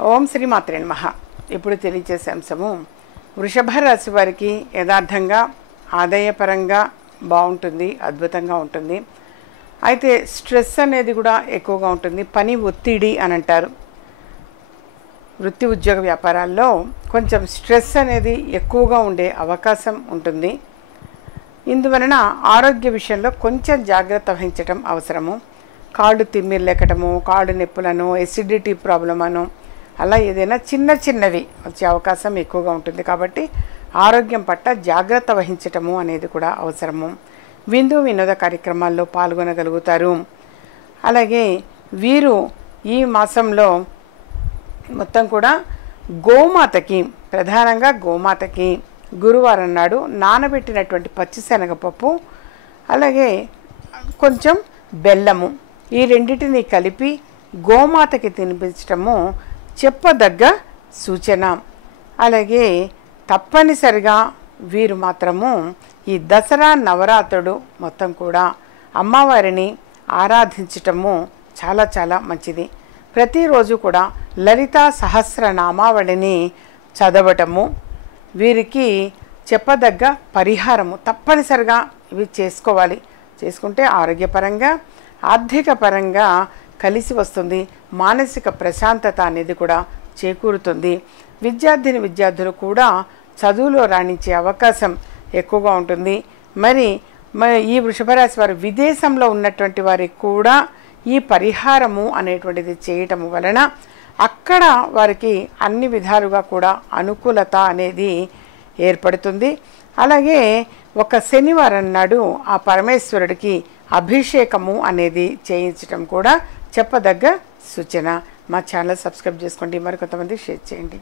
ఓం శ్రీ మాత్రే నమః. ఇప్పుడు తెలియజేసే అంశము వృషభ రాశి వారికి యథార్థంగా ఆదాయపరంగా బాగుంటుంది, అద్భుతంగా ఉంటుంది. అయితే స్ట్రెస్ అనేది కూడా ఎక్కువగా ఉంటుంది. పని ఒత్తిడి అని అంటారు. వృత్తి ఉద్యోగ వ్యాపారాల్లో కొంచెం స్ట్రెస్ అనేది ఎక్కువగా ఉండే అవకాశం ఉంటుంది. ఇందువలన ఆరోగ్య విషయంలో కొంచెం జాగ్రత్త వహించడం అవసరము. కాళ్ళు తిమ్మిర్లెక్కటము, కాళ్ళు నొప్పులను, ఎసిడిటీ ప్రాబ్లం అను అలా ఏదైనా చిన్నవి వచ్చే అవకాశం ఎక్కువగా ఉంటుంది. కాబట్టి ఆరోగ్యం పట్ల జాగ్రత్త వహించటము అనేది కూడా అవసరము. విందు వినోద కార్యక్రమాల్లో పాల్గొనగలుగుతారు. అలాగే వీరు ఈ మాసంలో మొత్తం కూడా గోమాతకి, ప్రధానంగా గోమాతకి గురువారం నాడు నానబెట్టినటువంటి పచ్చిశనగపప్పు, అలాగే కొంచెం బెల్లము, ఈ రెండింటిని కలిపి గోమాతకి తినిపించటము చెప్పదగ్గ సూచన. అలాగే తప్పనిసరిగా వీరు మాత్రము ఈ దసరా నవరాత్రుడు మొత్తం కూడా అమ్మవారిని ఆరాధించటము చాలా చాలా మంచిది. ప్రతిరోజు కూడా లలితా సహస్రనామావళిని చదవటము వీరికి చెప్పదగ్గ పరిహారము. తప్పనిసరిగా ఇవి చేసుకోవాలి. చేసుకుంటే ఆరోగ్యపరంగా, ఆర్థిక పరంగా కలిసి వస్తుంది. మానసిక ప్రశాంతత అనేది కూడా చేకూరుతుంది. విద్యార్థులు కూడా చదువులో రాణించే అవకాశం ఎక్కువగా ఉంటుంది. మరి ఈ వృషభరాశి వారు విదేశంలో ఉన్నటువంటి వారికి కూడా ఈ పరిహారము అనేటువంటిది చేయటము వలన అక్కడ వారికి అన్ని విధాలుగా కూడా అనుకూలత అనేది ఏర్పడుతుంది. అలాగే ఒక శనివారం నాడు ఆ పరమేశ్వరుడికి అభిషేకము అనేది చేయించటం కూడా చెప్పదగ్గ సూచన. మా ఛానల్ సబ్స్క్రైబ్ చేసుకోండి, మరి కొంతమంది షేర్ చేయండి.